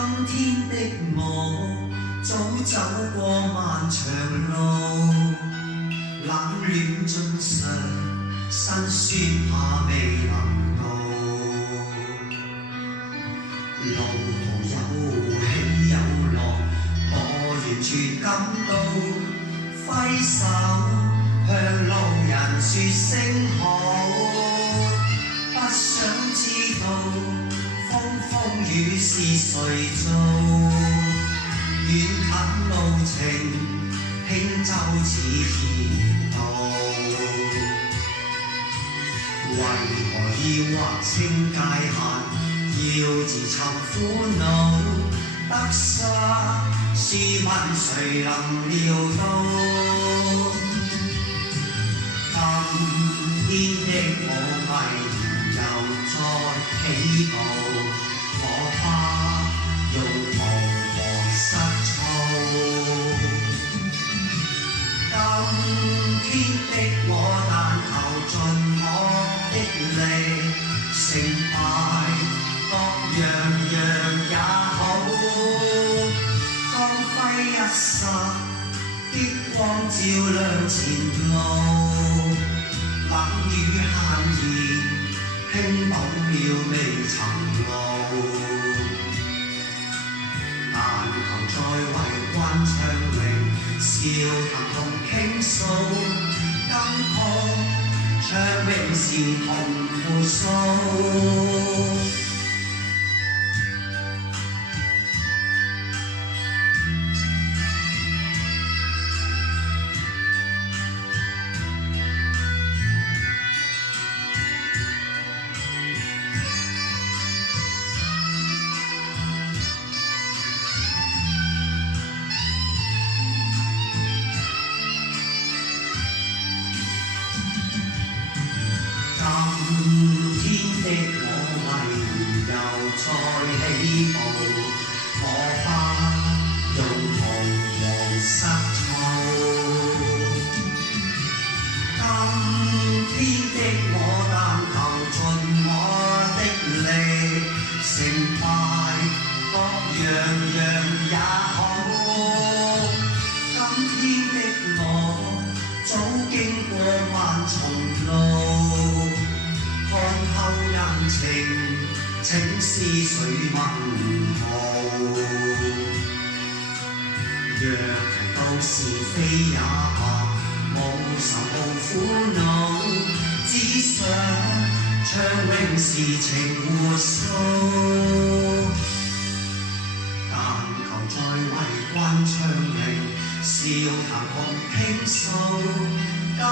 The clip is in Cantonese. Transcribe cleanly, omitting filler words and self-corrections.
今天的我早走過漫長路，冷暖盡嘗，辛酸怕未能到。路途有起有落，我完全感到，揮手向路人說聲好，不想知道風雨是誰做，遠近路程輕舟似鐵道，為何要劃清界限，要自尋苦惱，得失試問誰能料到，今天的我迷又再起步，我怕用彷徨失措。今天的我但求盡我的力，成敗各樣也好，光輝一剎，激光照亮前路，冷雨閒言輕薄了未曾露，但求再為關窗明，笑談同傾訴，今鋪長榮時同負數。今天的我為又再起步，我怕用彷徨失措。今天的我但求盡我的力，成敗各樣也好。今天的我早經過萬重路，看透人情，請試誰問號。若提到是非也罷，無愁無苦惱，只想長榮時情活數。但求再為關窗明，笑談同傾訴，今